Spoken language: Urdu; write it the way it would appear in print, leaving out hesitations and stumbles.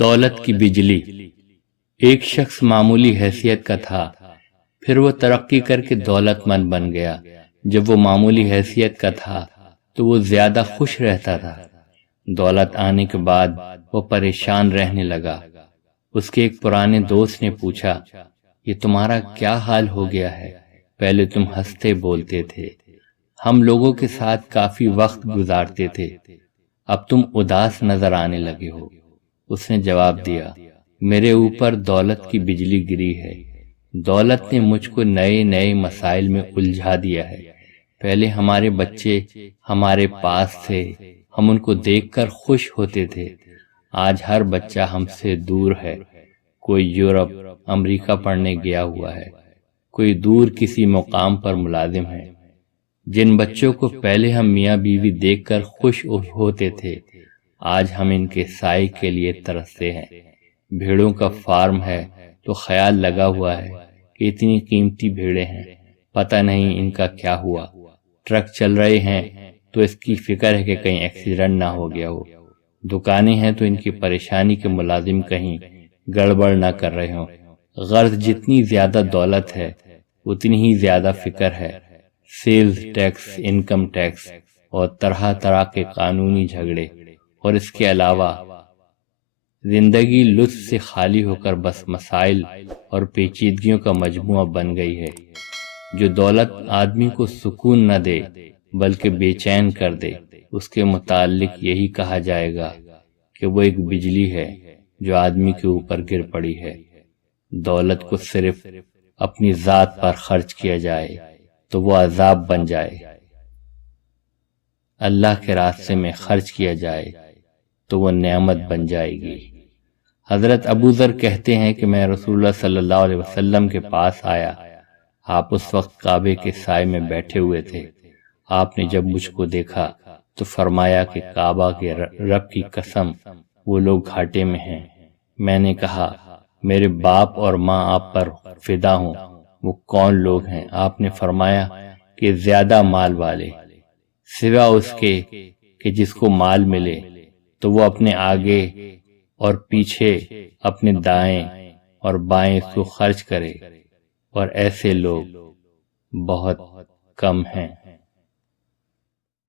دولت کی بجلی۔ ایک شخص معمولی حیثیت کا تھا، پھر وہ ترقی کر کے دولت مند بن گیا۔ جب وہ معمولی حیثیت کا تھا تو وہ زیادہ خوش رہتا تھا۔ دولت آنے کے بعد وہ پریشان رہنے لگا۔ اس کے ایک پرانے دوست نے پوچھا، یہ تمہارا کیا حال ہو گیا ہے؟ پہلے تم ہنستے بولتے تھے، ہم لوگوں کے ساتھ کافی وقت گزارتے تھے، اب تم اداس نظر آنے لگے ہو۔ اس نے جواب دیا، میرے اوپر دولت کی بجلی گری ہے۔ دولت نے مجھ کو نئے نئے مسائل میں الجھا دیا ہے۔ پہلے ہمارے بچے ہمارے پاس تھے، ہم ان کو دیکھ کر خوش ہوتے تھے۔ آج ہر بچہ ہم سے دور ہے، کوئی یورپ، امریکہ پڑھنے گیا ہوا ہے، کوئی دور کسی مقام پر ملازم ہے۔ جن بچوں کو پہلے ہم میاں بیوی دیکھ کر خوش ہوتے تھے، آج ہم ان کے سائے کے لیے ترستے ہیں۔ بھیڑوں کا فارم ہے تو خیال لگا ہوا ہے کہ اتنی قیمتی بھیڑیں ہیں، پتہ نہیں ان کا کیا ہوا۔ ٹرک چل رہے ہیں تو اس کی فکر ہے کہ کہیں ایکسیڈنٹ نہ ہو گیا ہو۔ دکانیں ہیں تو ان کی پریشانی کے ملازم کہیں گڑبڑ نہ کر رہے ہوں۔ غرض جتنی زیادہ دولت ہے اتنی ہی زیادہ فکر ہے۔ سیلز ٹیکس، انکم ٹیکس اور طرح طرح کے قانونی جھگڑے، اور اس کے علاوہ زندگی لطف سے خالی ہو کر بس مسائل اور پیچیدگیوں کا مجموعہ بن گئی ہے۔ جو دولت آدمی کو سکون نہ دے بلکہ بے چین کر دے، اس کے متعلق یہی کہا جائے گا کہ وہ ایک بجلی ہے جو آدمی کے اوپر گر پڑی ہے۔ دولت کو صرف اپنی ذات پر خرچ کیا جائے تو وہ عذاب بن جائے، اللہ کے راستے میں خرچ کیا جائے تو وہ نعمت بن جائے گی۔ حضرت ابو ذر کہتے ہیں کہ میں رسول اللہ صلی اللہ علیہ وسلم کے پاس آیا۔ آپ اس وقت کعبے کے سائے میں بیٹھے ہوئے تھے۔ آپ نے جب مجھ کو دیکھا تو فرمایا کہ کعبہ کے رب کی قسم، وہ لوگ گھاٹے میں ہیں۔ میں نے کہا، میرے باپ اور ماں آپ پر فدا ہوں، وہ کون لوگ ہیں؟ آپ نے فرمایا کہ زیادہ مال والے، سوا اس کے کہ جس کو مال ملے تو وہ اپنے آگے اور پیچھے، اپنے دائیں اور بائیں اس کو خرچ کرے، اور ایسے لوگ بہت کم ہیں۔